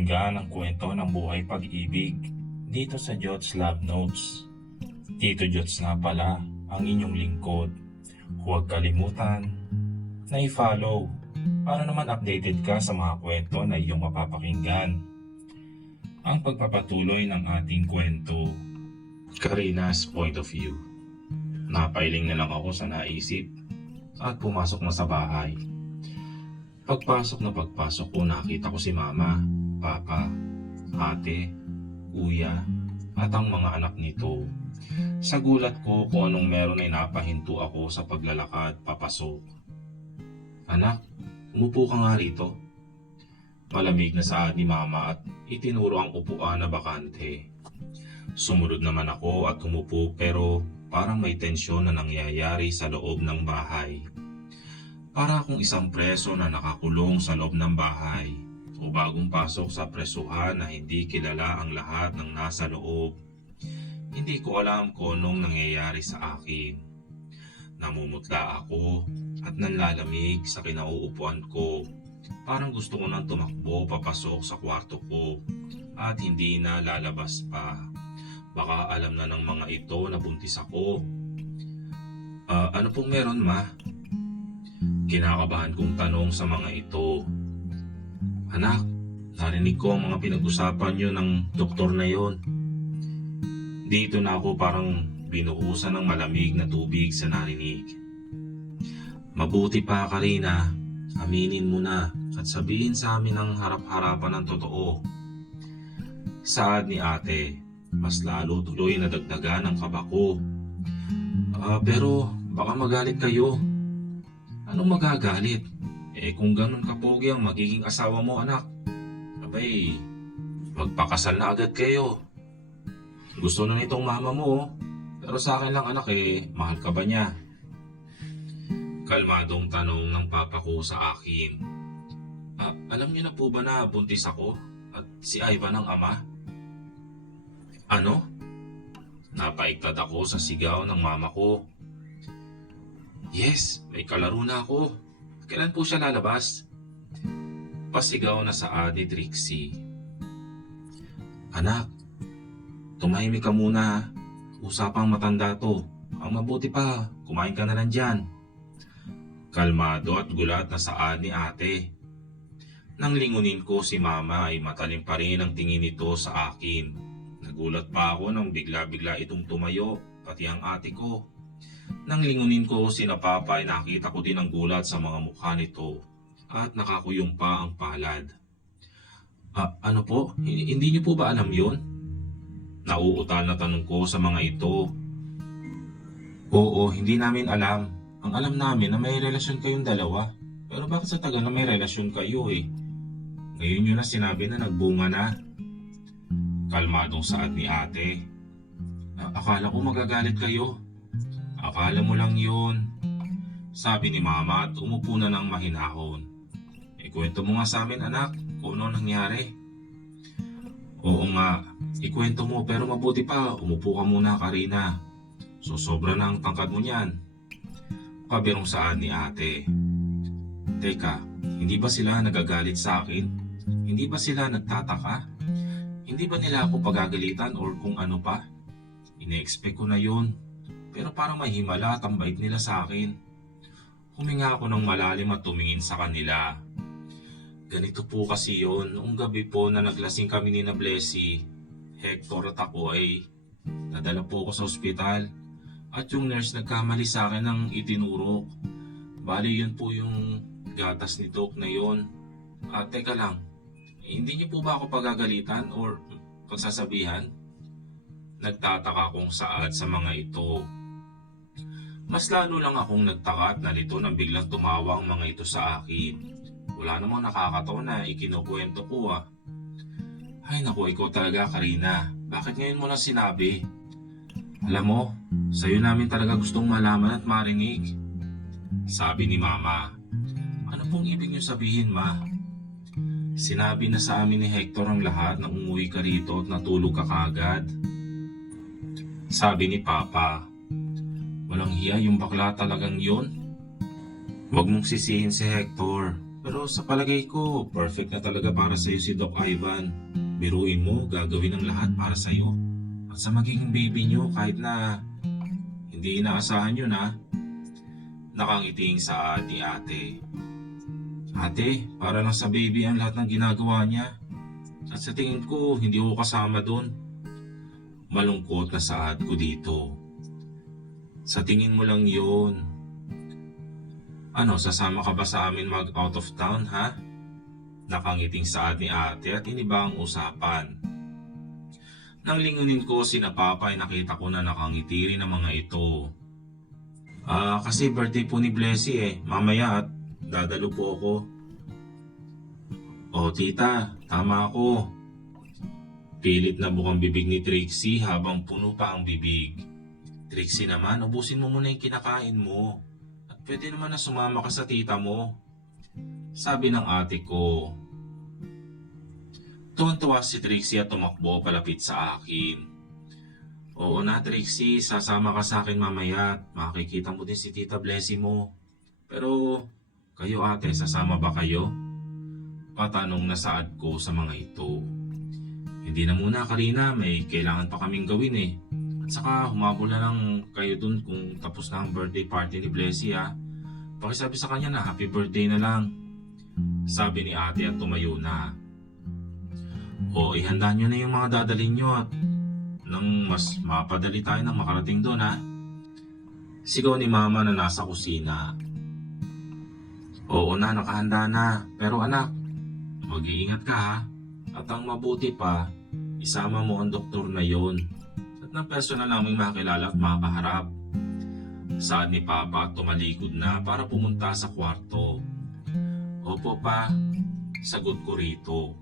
pakinggan ang kwento ng buhay pag-ibig dito sa Jots Love Notes. Tito Jots nga pala ang inyong lingkod. Huwag kalimutan na i-follow para naman updated ka sa mga kwento na iyong mapapakinggan. Ang pagpapatuloy ng ating kwento, Karina's Point of View. Napailing na lang ako sa naisip at pumasok na sa bahay. Pagpasok ko, nakita ko si Mama, Papa, Ate, Kuya, at ang mga anak nito. Sa gulat ko kung anong meron ay napahinto ako sa paglalakad papasok. Anak, umupo ka nga rito. Malamig na saad ni Mama at itinuro ang upuan na bakante. Sumunod naman ako at umupo pero parang may tensyon na nangyayari sa loob ng bahay. Para akong isang preso na nakakulong sa loob ng bahay o bagong pasok sa presuhan na hindi kilala ang lahat ng nasa loob. Hindi ko alam kung anong nangyayari sa akin. Namumutla ako at nanlalamig sa kinauupuan ko. Parang gusto ko nang tumakbo papasok sa kwarto ko at hindi na lalabas pa. Baka alam na ng mga ito na buntis ako. Ano pong meron, Ma? Kinakabahan kong tanong sa mga ito. Anak, narinig ko ang mga pinag-usapan nyo ng doktor na yon. Dito na ako parang binuhusan ng malamig na tubig sa narinig. Mabuti pa, Karina, aminin mo na at sabihin sa amin ang harap-harapan ng totoo. Saad ni Ate, mas lalo tuloy na dagdagan ang kaba ko. Pero baka magalit kayo. Anong magagalit? Kung ganun kapogi ang magiging asawa mo, anak, abay, magpakasal na agad kayo. Gusto na nitong mama mo, pero sa akin lang, anak, mahal ka ba niya? Kalmadong tanong ng papa ko sa akin. Alam niyo na po ba na buntis ako at si Ivan ang ama? Ano? Napaigtad ako sa sigaw ng mama ko. Yes, may kalaro na ako. Kailan po siya lalabas? Pasigaw na sa Ate Trixie. Anak, tumahimik ka muna. Usapang matanda to. Ang mabuti pa, kumain ka na lang dyan. Kalmado at gulat na saad ni Ate. Nang lingunin ko si Mama ay matalim pa rin ang tingin nito sa akin. Nagulat pa ako nang bigla-bigla itong tumayo, pati ang ate ko. Nang lingunin ko si Papa ay nakita ko din ang gulat sa mga mukha nito at nakakuyong pa ang palad. Ano po? Hindi niyo po ba alam yun? Nauutal na tanong ko sa mga ito. Oo, hindi namin alam. Ang alam namin na may relasyon kayong dalawa. Pero bakit sa tagal na may relasyon kayo Ngayon yun na sinabi na nagbunga na. Kalmadong saad ni Ate. Akala ko magagalit kayo. Akala mo lang yun. Sabi ni Mama at umupo na ng mahinahon. Ikwento mo nga sa amin, anak, kung ano nangyari. Oo nga, ikwento mo pero mabuti pa, umupo ka muna, Karina. So sobra na ang tangkad mo niyan. Pabirong saad ni Ate. Teka, hindi ba sila nagagalit sa akin? Hindi ba sila nagtataka? Hindi ba nila ako pagagalitan or kung ano pa? Ine-expect ko na yun. Pero parang may himala at ang bait nila sa akin. Huminga ako ng malalim at tumingin sa kanila. Ganito po kasi yon. Noong gabi po na naglasing kami ni Blessy, Hector at ako ay nadala po ako sa ospital. At yung nurse nagkamali sa akin ng itinurok. Bali yun po yung gatas ni Doc na yon. Teka lang, hindi niyo po ba ako pagagalitan or pagsasabihan? Nagtataka akong saad sa mga ito. Mas lalo lang akong nagtaka at nalito nang biglang tumawa ang mga ito sa akin. Wala namang nakakatawa na ikinukwento ko Ay naku, ikaw talaga, Karina. Bakit ngayon mo lang sinabi? Alam mo, sa'yo namin talaga gustong malaman at marinig. Sabi ni Mama. Ano pong ibig niyo sabihin, Ma? Sinabi na sa amin ni Hector ang lahat na umuwi ka rito at natulog ka kaagad. Sabi ni Papa. Walang hiya yung bakla talagang yun. Huwag mong sisihin si Hector. Pero sa palagay ko, perfect na talaga para sa'yo si Doc Ivan. Biruin mo, gagawin ang lahat para sa'yo. At sa magiging baby nyo, kahit na hindi inaasahan yun ha. Nakangiting sa ni ate. Ate, para lang sa baby ang lahat ng ginagawa niya. At sa tingin ko, hindi ako kasama doon. Malungkot na saad ko dito. Sa tingin mo lang yun. Ano, sasama ka ba sa amin mag out of town ha? Nakangiting saad ni ate at iniba ang usapan. Nang lingunin ko sina Papa ay nakita ko na nakangiti rin ang mga ito. Kasi birthday po ni Blessy mamaya at dadalo po ako. O tita, tama ako. Pilit na bukang bibig ni Trixie habang puno pa ang bibig. Trixie naman, ubusin mo muna yung kinakain mo. At pwede naman na sumama ka sa tita mo. Sabi ng ate ko. Tuwan-tuwa si Trixie at tumakbo palapit sa akin. Oo na Trixie, sasama ka sa akin mamaya at makikita mo din si Tita Blessy mo. Pero kayo ate, sasama ba kayo? Patanong na saad ko sa mga ito. Hindi na muna Karina, may kailangan pa kaming gawin At saka humabol na lang kayo dun kung tapos na ang birthday party ni Blessy ha. Pakisabi sa kanya na happy birthday na lang. Sabi ni ate at tumayo na. O ihanda nyo na yung mga dadalhin nyo at nang mas mapadali tayo nang makarating doon ha. Sigaw ni mama na nasa kusina. Oo na, nakahanda na. Pero anak, mag-iingat ka ha. At ang mabuti pa, isama mo ang doktor na yon. At ng personal naming makilala at makaharap. Saad ni Papa tumalikod na para pumunta sa kwarto. Opo pa, sagot ko rito.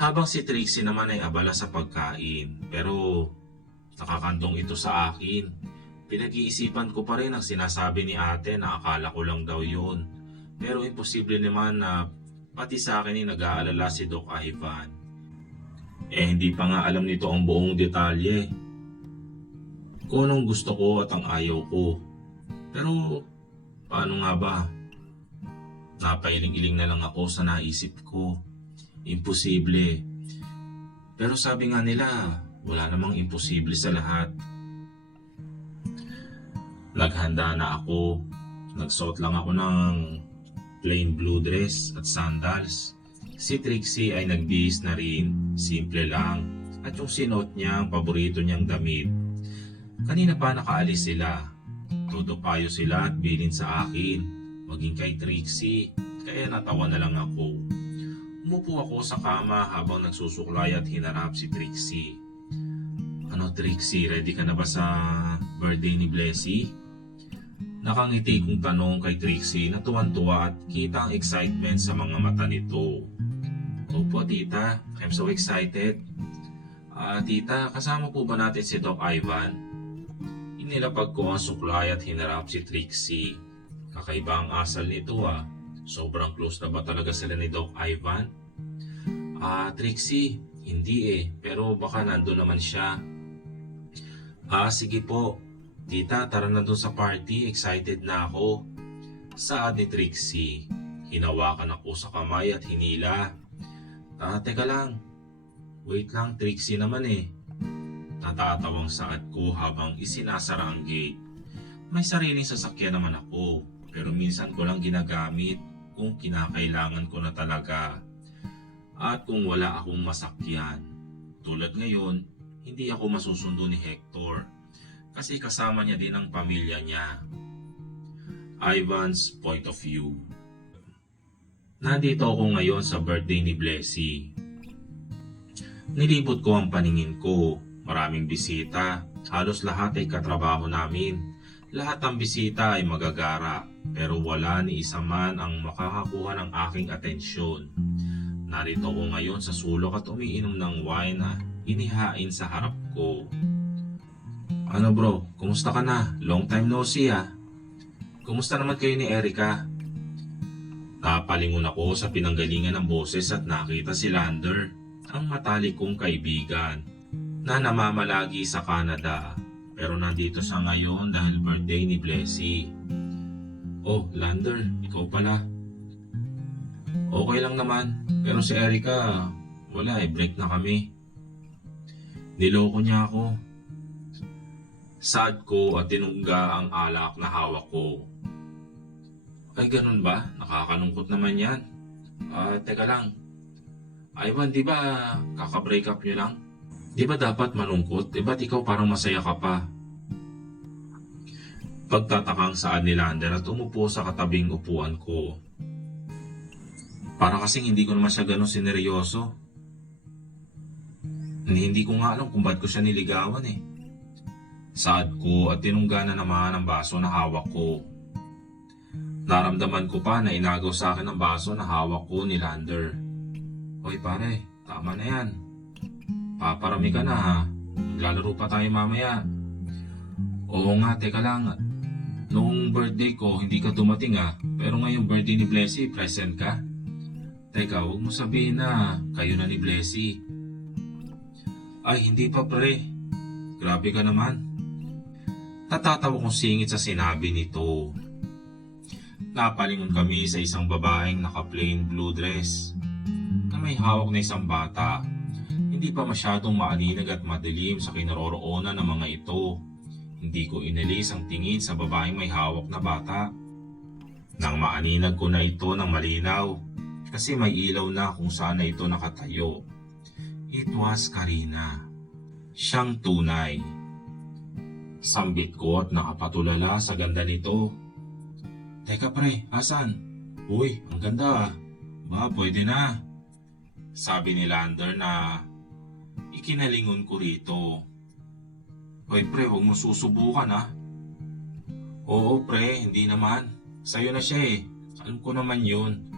Habang si Trixie naman ay abala sa pagkain, pero nakakandong ito sa akin. Pinag-iisipan ko pa rin ang sinasabi ni ate na akala ko lang daw yun. Pero imposible naman na pati sa akin ay nag-aalala si Doc Ivan. Hindi pa nga alam nito ang buong detalye. Kung anong gusto ko at ang ayaw ko. Pero paano nga ba? Napailing-iling na lang ako sa naisip ko. Imposible. Pero sabi nga nila, wala namang imposible sa lahat. Naghanda na ako. Nagsuot lang ako ng plain blue dress at sandals. Si Trixie ay nagbihis na rin. Simple lang. At yung sinuot niya ang paborito niyang damit. Kanina pa nakaalis sila. Todo payo sila at bilin sa akin. Maging kay Trixie. Kaya natawa na lang ako. Umupo ako sa kama habang nagsusuklay at hinarap si Trixie. Ano Trixie, ready ka na ba sa birthday ni Blessy? Nakangiti kong tanong kay Trixie na tuwan-tuwa at kita ang excitement sa mga mata nito. Opo tita, I'm so excited. Tita, kasama po ba natin si Doc Ivan? Inilapag ko ang suklay at hinarap si Trixie. Kakaiba ang asal nito Sobrang close na ba talaga sila ni Doc Ivan? Trixie, hindi pero baka nandun naman siya. Sige po. Tita, tara na dun sa party. Excited na ako. Saad ni Trixie. Hinawakan ako sa kamay at hinila. Teka lang. Wait lang, Trixie naman Natatawang saad ko habang isinasara ang gate. May sariling sasakyan naman ako. Pero minsan ko lang ginagamit kung kinakailangan ko na talaga at kung wala akong masakyan. Tulad ngayon, hindi ako masusundo ni Hector kasi kasama niya din ang pamilya niya. Ivan's point of view. Nandito ako ngayon sa birthday ni Blessy. Nilibot ko ang paningin ko. Maraming bisita. Halos lahat ay katrabaho namin. Lahat ng bisita ay magagara. Pero wala ni isa man ang makakakuha ng aking atensyon. Narito ko ngayon sa sulok at umiinom ng wine na inihain sa harap ko. Ano bro, kumusta ka na? Long time no see Kumusta naman kayo ni Erica? Napalingon ako sa pinanggalingan ng boses at nakita si Lander, ang matalik kong kaibigan, na namamalagi sa Canada. Pero nandito siya ngayon dahil birthday ni Blessy. Oh, Lander, ikaw pala. Okay lang naman, pero si Erica, wala break na kami. Niloko niya ako. Sad ko at tinungga ang alak na hawak ko. Ay ganun ba? Nakakalungkot naman yan. Teka lang. Ivan, di ba kaka-break up nyo lang? Di ba dapat malungkot? Di ba't ikaw parang masaya ka pa? Pagtatakang saan ni Lander at umupo sa katabing upuan ko. Para kasing hindi ko naman siya ganun sineryoso. Hindi ko nga alam kung ba't ko siya niligawan eh. Saad ko at tinungga na naman ang baso na hawak ko. Naramdaman ko pa na inagaw sa akin ang baso na hawak ko ni Lander. Hoy pare, tama na yan. Paparami ka na ha. Maglalaro pa tayo mamaya. Oo nga, teka lang. Noong birthday ko, hindi ka dumating ha. Pero ngayong birthday ni Blessy, present ka? Teka, huwag mo sabihin na kayo na ni Blessy. Ay, hindi pa pre. Grabe ka naman. Natatawa kong singit sa sinabi nito. Napalingon kami sa isang babaeng naka-plain blue dress na may hawak na isang bata. Hindi pa masyadong maaninag at madilim sa kinaroroonan ng mga ito. Hindi ko inalis ang tingin sa babaeng may hawak na bata. Nang maaninag ko na ito ng malinaw kasi may ilaw na kung saan na ito nakatayo. It was Karina. Siyang tunay. Sambit ko at nakapatulala sa ganda nito. Teka pre, asan? Uy, ang ganda ah. Ba, pwede na. Sabi ni Lander na ikinalingon ko rito. Hoy pre, huwag mo susubukan ah. Oo pre, hindi naman. Sa'yo na siya eh. Alam ko naman yun.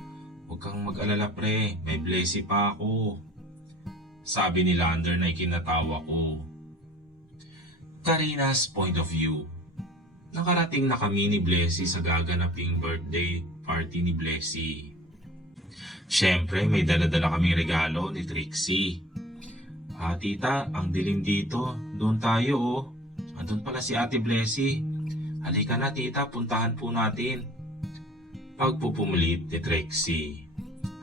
Huwag kang mag-alala pre, may Blessy pa ako. Sabi ni Lander na ikinatawa ko. Karina's point of view. Nakarating na kami ni Blessy sa gaganaping birthday party ni Blessy. Siyempre may dala-dala kaming regalo ni Trixie. Tita, ang dilim dito. Doon tayo oh. Andun pala si Ate Blessy. Halika na tita, puntahan po natin. Pagpupumulit ni Trixie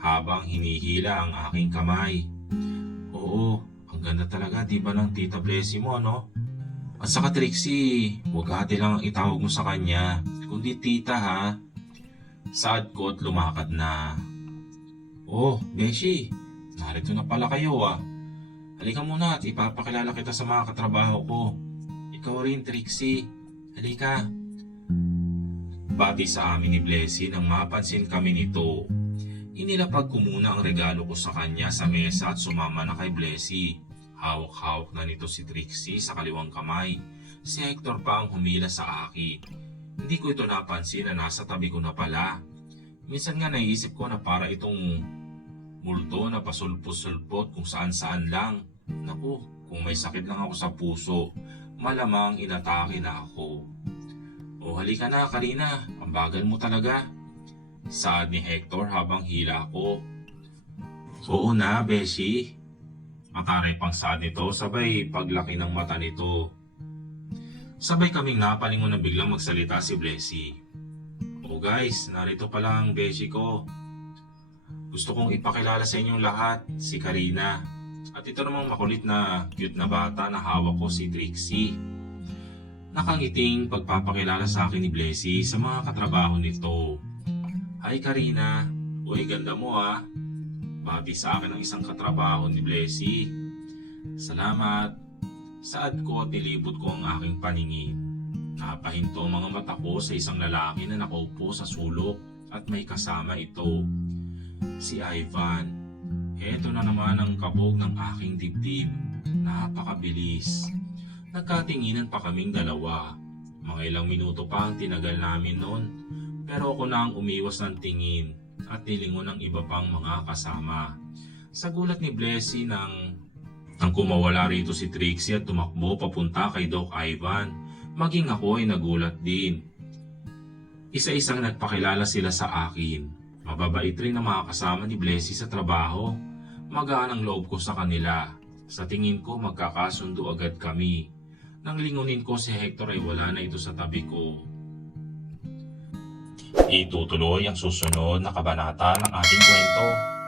habang hinihila ang aking kamay. Oo, ang ganda talaga di ba ng Tita Blessy mo no? At saka Trixie, huwag ate lang ang itawag mo sa kanya, kundi tita ha. Saad ko at lumakad na. Oh, Beshi, narito na pala kayo ah. Halika muna at ipapakilala kita sa mga katrabaho ko. Ikaw rin Trixie, halika. Bati sa amin ni Blessy nang mapansin kami nito. Inilapag ko muna ang regalo ko sa kanya sa mesa at sumama na kay Blessy. Hawak-hawak na nito si Trixie sa kaliwang kamay. Si Hector pa ang humila sa akin. Hindi ko ito napansin na nasa tabi ko na pala. Minsan nga naisip ko na para itong multo na pasulpos-sulpot kung saan-saan lang. Naku, kung may sakit lang ako sa puso, malamang inatake na ako. O halika na Karina, ang bagal mo talaga. Saad ni Hector habang hila ako. Oo na, Beshi. Mataray pang saad nito sabay paglaki ng mata nito. Sabay kaming napalingon na biglang magsalita si Blessy. Oh guys, narito pala ang Beshi ko. Gusto kong ipakilala sa inyong lahat si Karina. At ito namang makulit na cute na bata na hawak ko si Trixie. Nakangiting pagpapakilala sa akin ni Blessy sa mga katrabaho nito. Hi Karina, uy ganda mo ah. Bati sa akin ang isang katrabaho ni Blessy. Salamat. Saad ko at nilibot ko ang aking paningin. Napahinto ang mga mata ko sa isang lalaki na nakaupo sa sulok at may kasama ito. Si Ivan. Heto na naman ang kabog ng aking dibdib. Napakabilis. Nagkatinginan pa kaming dalawa. Mga ilang minuto pa ang tinagal namin noon. Pero ako na ang umiwas ng tingin at nilingon ng iba pang mga kasama. Sa gulat ni Blessy nang kumawala rito si Trixie at tumakbo papunta kay Doc Ivan, maging ako ay nagulat din. Isa-isang nagpakilala sila sa akin. Mababait rin ang mga kasama ni Blessy sa trabaho. Magaan ang loob ko sa kanila. Sa tingin ko magkakasundo agad kami. Nang lingunin ko si Hector ay wala na ito sa tabi ko. Itutuloy ang susunod na kabanata ng ating kwento.